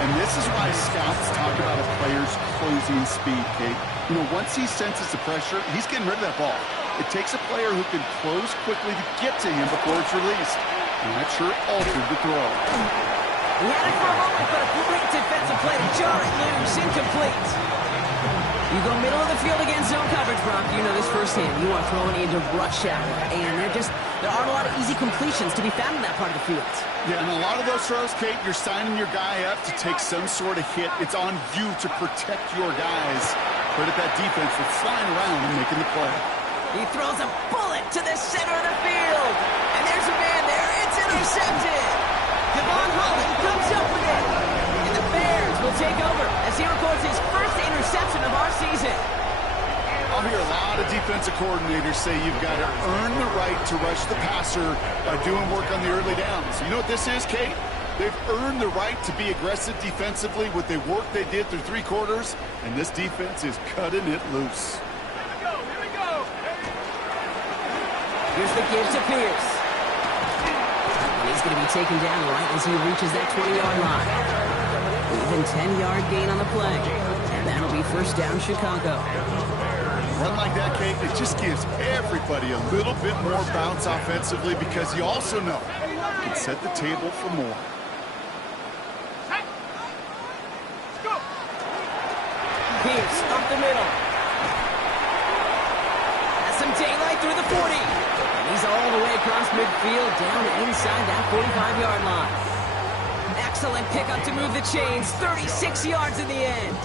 And this is why scouts talk about a player's closing speed, Kate. You know, once he senses the pressure, he's getting rid of that ball. It takes a player who can close quickly to get to him before it's released. And that sure altered the throw. He had it for a moment, but a great defensive play to jar it loose, incomplete. You go middle of the field against zone coverage, Brock. You know this firsthand. You are throwing into rush hour, and there aren't a lot of easy completions to be found in that part of the field. Yeah, and a lot of those throws, Kate, you're signing your guy up to take some sort of hit. It's on you to protect your guys. Credit that defense for flying around and making the play. He throws a bullet to the center of the field. And there's a man there. It's intercepted. Devon Holland comes up with it. And the Bears will take over as he records his first interception of our season. I'll hear a lot of defensive coordinators say you've got to earn the right to rush the passer by doing work on the early downs. You know what this is, Kate? They've earned the right to be aggressive defensively with the work they did through 3 quarters, and this defense is cutting it loose. Here we go. Here's the give to Pierce. And he's going to be taken down right as he reaches that 20-yard line. Even 10-yard gain on the play. And that'll be first down Chicago. Run like that, Kate, it just gives everybody a little bit more bounce offensively because you also know you can set the table for more. Let's go. Pierce up the middle. Has some daylight through the 40. And he's all the way across midfield down inside that 45-yard line. Excellent pickup to move the chains. 36 yards in the end.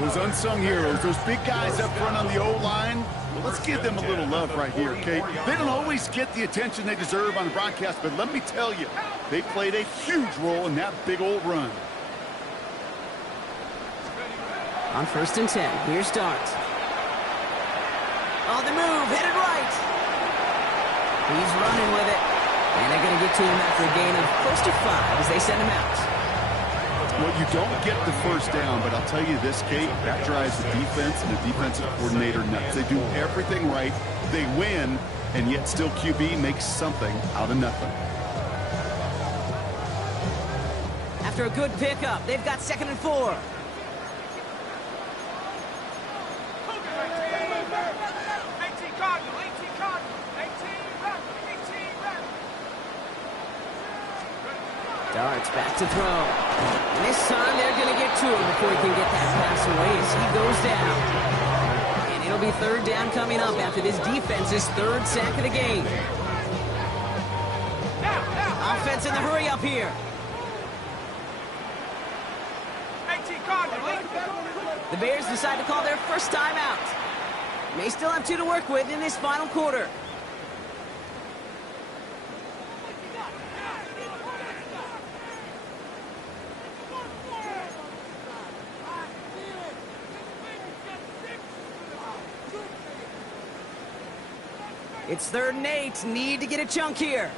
Those unsung heroes, those big guys up front on the O-line, But let's give them a little love right here, Kate. They don't always get the attention they deserve on the broadcast, but let me tell you, they played a huge role in that big old run. On 1st and 10, here's Darts. On the move, headed right. He's running with it. And they're going to get to him after a gain of close to 5 as they send him out. Well, you don't get the first down, but I'll tell you this, Kate, that drives the defense and the defensive coordinator nuts. They do everything right. They win, and yet still QB makes something out of nothing. After a good pickup, they've got 2nd and 4. Darts back to throw. And this time they're going to get to him before he can get that pass away as he goes down. And it'll be 3rd down coming up after this defense's 3rd sack of the game. Offense in the hurry up here. The Bears decide to call their first time out. May still have 2 to work with in this final quarter. It's 3rd and 8. Need to get a chunk here.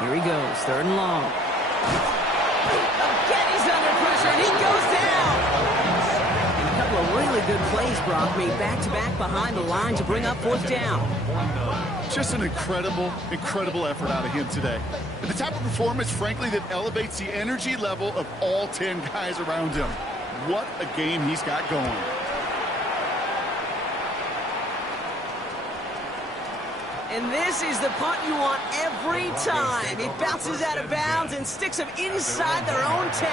Here he goes, 3rd and long. Again, he's under pressure, and he goes down. And a couple of really good plays, Brock, made back-to-back behind the line to bring up 4th down. Just an incredible, incredible effort out of him today. And the type of performance, frankly, that elevates the energy level of all 10 guys around him. What a game he's got going. And this is the punt you want every time. It bounces out of bounds and sticks them inside their own 10.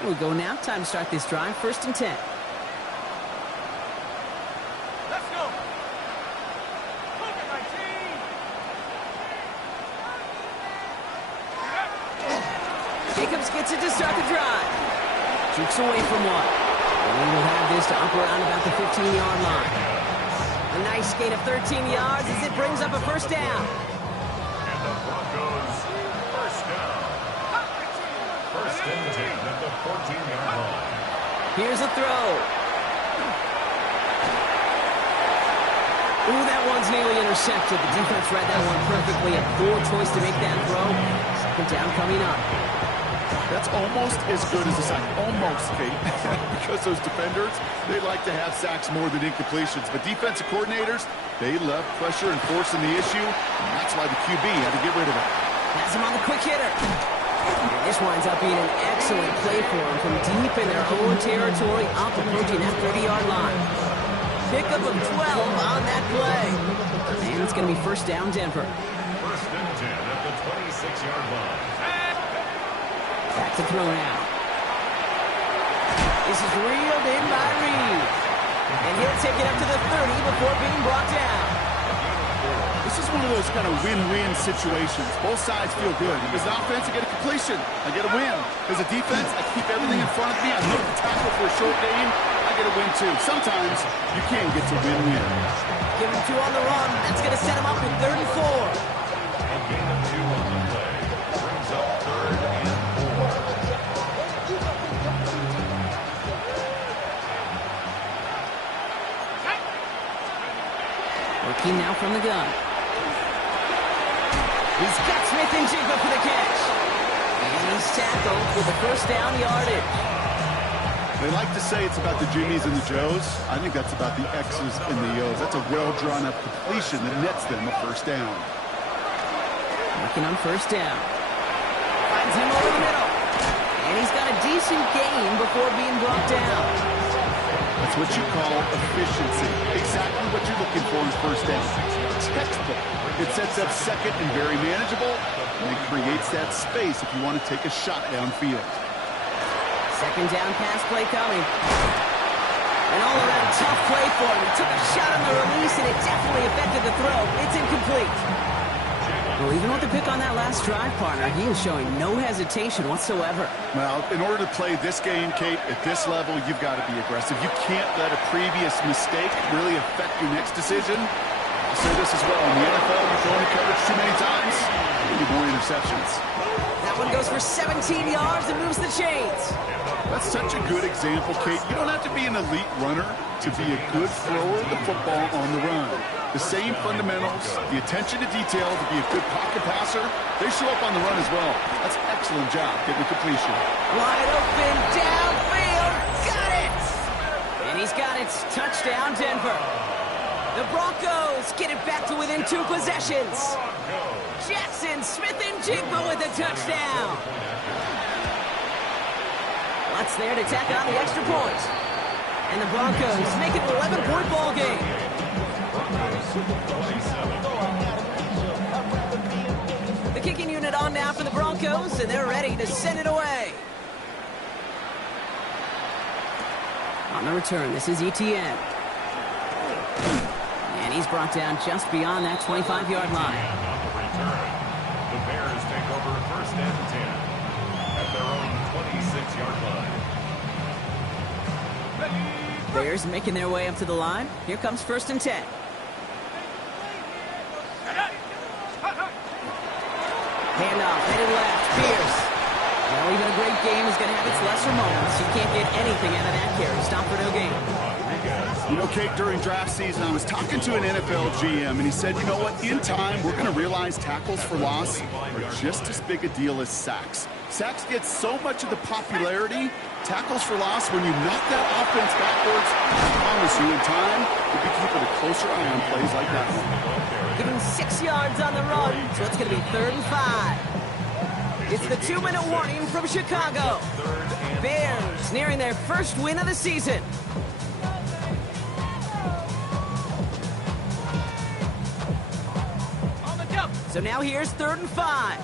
Here we go now. Time to start this drive. 1st and 10. Let's go. Jacobs gets it to start the drive. Jukes away from one. And he will have this to up around about the 15-yard line. A nice gain of 13 yards as it brings up a 1st down. And the Broncos, 1st down. 1st and 10 at the 14-yard line. Here's a throw. Ooh, that one's nearly intercepted. The defense read that one perfectly. A poor choice to make that throw. 2nd down coming up. That's almost as good as a sack. Almost, Kate. Because those defenders, they like to have sacks more than incompletions. But defensive coordinators, they love pressure and forcing the issue. And that's why the QB had to get rid of it. Has him on the quick hitter. And this winds up being an excellent play for him from deep in their own territory, up approaching that 30-yard line. Pickup of 12 on that play. And it's going to be 1st down, Denver. 1st and 10 at the 26-yard line. Back to throw now. This is reeled in by Reed. And he'll take it up to the 30 before being brought down. This is one of those kind of win-win situations. Both sides feel good. As an offense, I get a completion. I get a win. As a defense, I keep everything in front of me. I make the tackle for a short game. I get a win, too. Sometimes you can't get to win-win. Give him 2 on the run. That's going to set him up with 3rd and 4. A gain of 2 on the play. Brings up 3rd and 4. Working now from the gun. He's got Smith and Jigba for the catch. And he's tackled with the 1st down yardage. They like to say it's about the Jimmies and the Joes. I think that's about the X's and the O's. That's a well-drawn-up completion that nets them a 1st down. Working on 1st down. Finds him over the middle. And he's got a decent gain before being brought down. That's what you call efficiency. Exactly what you're looking for in first down. Textbook. It sets up second and very manageable, and it creates that space if you want to take a shot downfield. Second down pass play coming. An all-around tough play for him. He took a shot on the release, and it definitely affected the throw. It's incomplete. Well, even with the pick on that last drive, partner, he is showing no hesitation whatsoever. Well, in order to play this game, Kate, at this level, you've got to be aggressive. You can't let a previous mistake really affect your next decision. I'll say this as well. In the NFL, you're throwing the coverage too many times, you get more interceptions. That one goes for 17 yards and moves the chains. That's such a good example, Kate. You don't have to be an elite runner to be a good thrower of the football on the run. The same fundamentals, the attention to detail to be a good pocket passer, they show up on the run as well. That's an excellent job getting the completion. Wide open, downfield, got it! And he's got it. Touchdown, Denver. The Broncos get it back to within 2 possessions. Jackson, Smith, and Jigba with a touchdown. Lutz there to tack on the extra point. And the Broncos make it an 11-point ball game. The kicking unit on now for the Broncos, and they're ready to send it away. On the return, this is Etienne. And he's brought down just beyond that 25-yard line. On the return, the Bears take over first and 10 at their own 26-yard line. Bears making their way up to the line. Here comes first and 10. Handoff, headed left, Pierce. Well, even a great game is going to have its lesser moments. You can't get anything out of that carry. Stop for no gain. You know, Kate, during draft season, I was talking to an NFL GM, and he said, you know what, in time, we're going to realize tackles for loss are just as big a deal as sacks. Sacks get so much of the popularity. Tackles for loss, when you knock that offense backwards, I promise you, in time, we'll be keeping a closer eye on plays like that one. Give him 6 yards on the run, so it's going to be 3rd and 5. It's the 2-minute warning from Chicago. Bears nearing their first win of the season. So now here's 3rd and 5.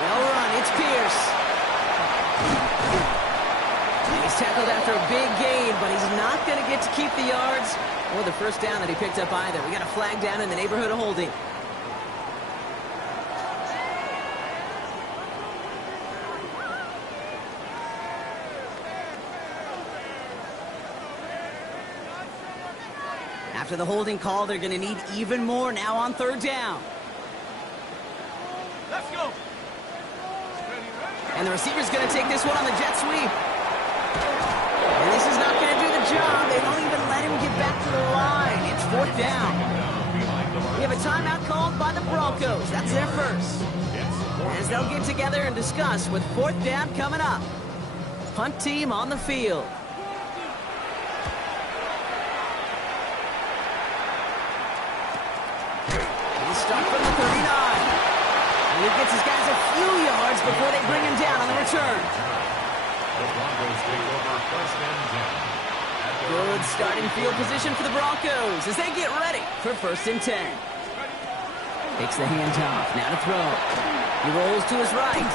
Well run, it's Pierce. And he's tackled after a big gain, but he's not going to get to keep the yards or the first down that he picked up either. We got a flag down in the neighborhood of holding. After the holding call, they're going to need even more now on 3rd down. Let's go. And the receiver's going to take this one on the jet sweep. And this is not going to do the job. They don't even let him get back to the line. It's 4th down. We have a timeout called by the Broncos. That's their first. As they'll get together and discuss with 4th down coming up. Punt team on the field. Start from the 39. And he gets his guys a few yards before they bring him down on the return. The Broncos take over first and 10. Good starting field position for the Broncos as they get ready for first and 10. Takes the handoff, now to throw. He rolls to his right.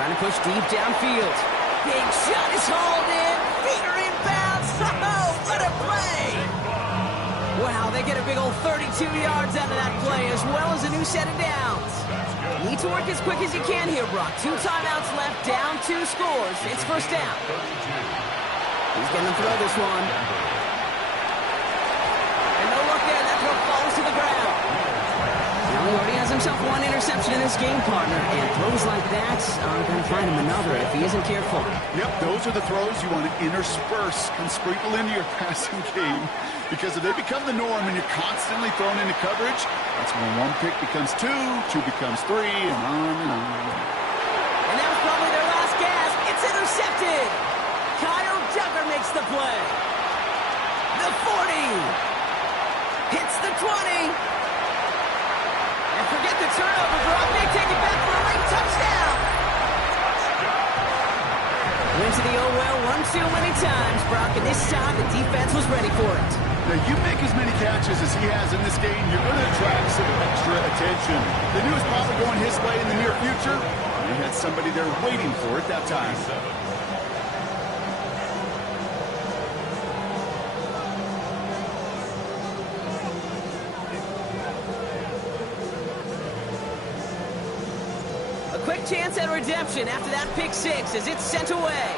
Trying to push deep downfield. Big shot is hauled in. Feet are inbounds. Oh, what a play! Wow, they get a big old 32 yards out of that play, as well as a new set of downs. Need to work as quick as you can here, Brock. 2 timeouts left, down 2 scores. It's first down. He's going to throw this one. And no look there, that throw falls to the ground. Now he already has himself 1 interception in this game, partner, and throws like that are going to find him another if he isn't careful. Yep, those are the throws you want to intersperse and sprinkle into your passing game. Because if they become the norm and you're constantly thrown into coverage, that's when 1 pick becomes 2, 2 becomes 3, and on and on. And that was probably their last gasp. It's intercepted. Kyle Duggar makes the play. The 40. Hits the 20. And forget the turnover, Brock. They take it back for a late touchdown. Now, you make as many catches as he has in this game, you're going to attract some extra attention. The news probably going his way in the near future. He had somebody there waiting for it that time. A quick chance at redemption after that pick six as it's sent away.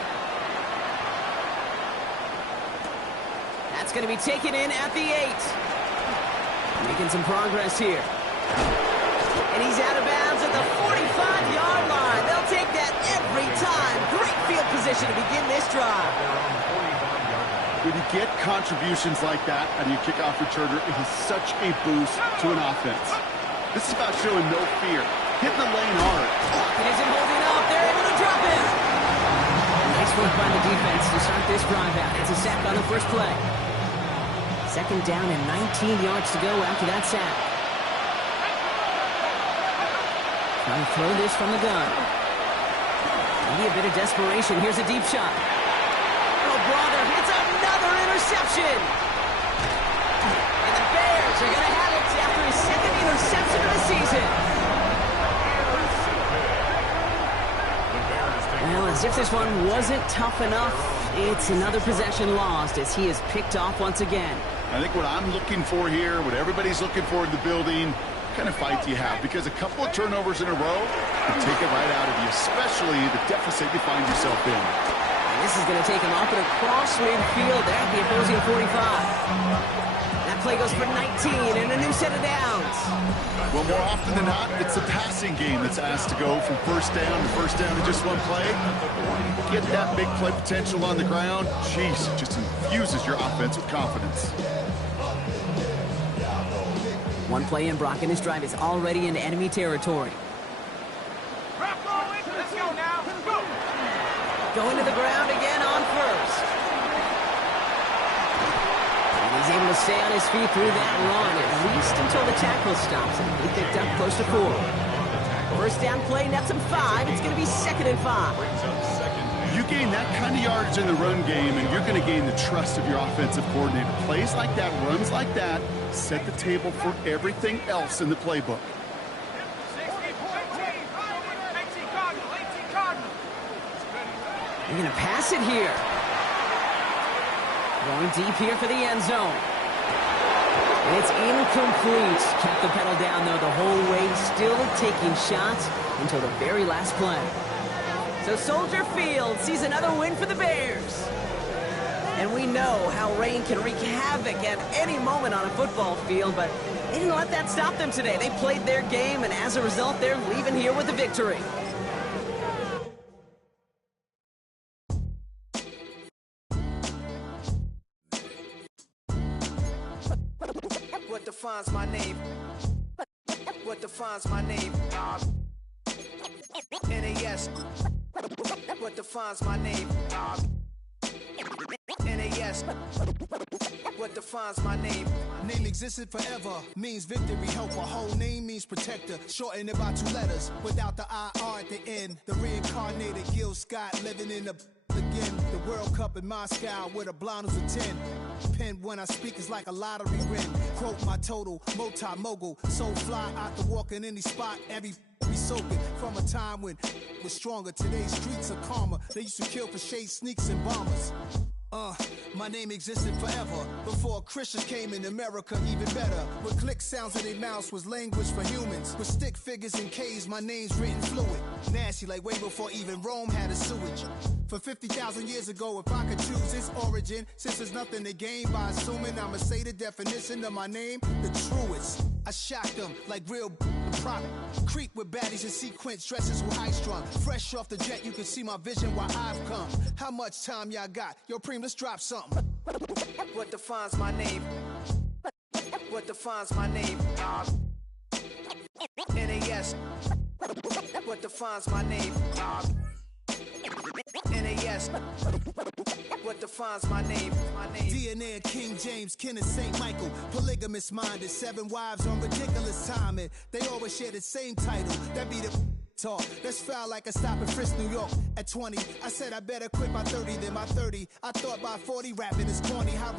That's going to be taken in at the 8. Making some progress here. And he's out of bounds at the 45-yard line. They'll take that every time. Great field position to begin this drive. When you get contributions like that out of your kickoff returner, it is such a boost to an offense. This is about showing no fear. Hitting the lane hard. It isn't holding up. They're able to drop him. Nice work by the defense to start this drive out. It's a sack on the first play. Second down and 19 yards to go after that sack. Trying to throw this from the gun. Maybe a bit of desperation. Here's a deep shot. Oh, brother, it's another interception. And the Bears are going to have it after his second interception of the season. Well, as if this one wasn't tough enough, it's another possession lost as he is picked off once again. I think what I'm looking for here, what everybody's looking for in the building, what kind of fight do you have? Because a couple of turnovers in a row can take it right out of you, especially the deficit you find yourself in. And this is going to take him off and across midfield there at the opposing 45. That play goes for 19 and a new set of downs. Well, more often than not, it's the passing game that's asked to go from first down in just one play. Get that big play potential on the ground. Jeez, it just infuses your offense with confidence. One play in, Brock, and his drive is already in enemy territory. Let's go now. Let's go. Going to the ground again on first. And he's able to stay on his feet through that run, at least until the tackle stops him. He picked up close to 4. First down play, nets him 5. It's going to be 2nd and 5. You gain that kind of yardage in the run game, and you're going to gain the trust of your offensive coordinator. Plays like that, runs like that, set the table for everything else in the playbook. 18 Cardinal. They're going to pass it here. Going deep here for the end zone. It's incomplete. Kept the pedal down, though, the whole way, still taking shots until the very last play. So Soldier Field sees another win for the Bears. And we know how rain can wreak havoc at any moment on a football field, but they didn't let that stop them today. They played their game, and as a result, they're leaving here with a victory. What defines my name? What defines my name? NAS. What defines my name? NAS. What defines my name? Name existed forever, means victory, helper. Whole name means protector, shortened it by 2 letters, without the IR at the end. The reincarnated Gil Scott living in the again. The World Cup in Moscow with a blind who's a 10. Pen when I speak is like a lottery win. Quote my total, multi-mogul, so fly out to walk in any spot, every be soaking from a time when was stronger. Today's streets are calmer. They used to kill for shade sneaks and bombers. My name existed forever before Christians came in America, even better. With click sounds in their mouths was language for humans. With stick figures and K's, my name's written fluid. Nasty like way before even Rome had a sewage. For 50,000 years ago, if I could choose its origin, since there's nothing to gain by assuming I'ma say the definition of my name, the truest. I shocked them like real prop. Creep with baddies in sequence, dresses with high strung. Fresh off the jet, you can see my vision while I've come. How much time y'all got? Yo, Preem, let's drop something. What defines my name? What defines my name? NAS. What defines my name? NAS. What defines my name? DNA of King James, kin of St. Michael. Polygamous minded, 7 wives on ridiculous timing. They always share the same title. That be the talk. That's foul like a stop in Frisk, New York. At 20, I said I better quit by 30 than by 30. I thought by 40 rapping is corny. How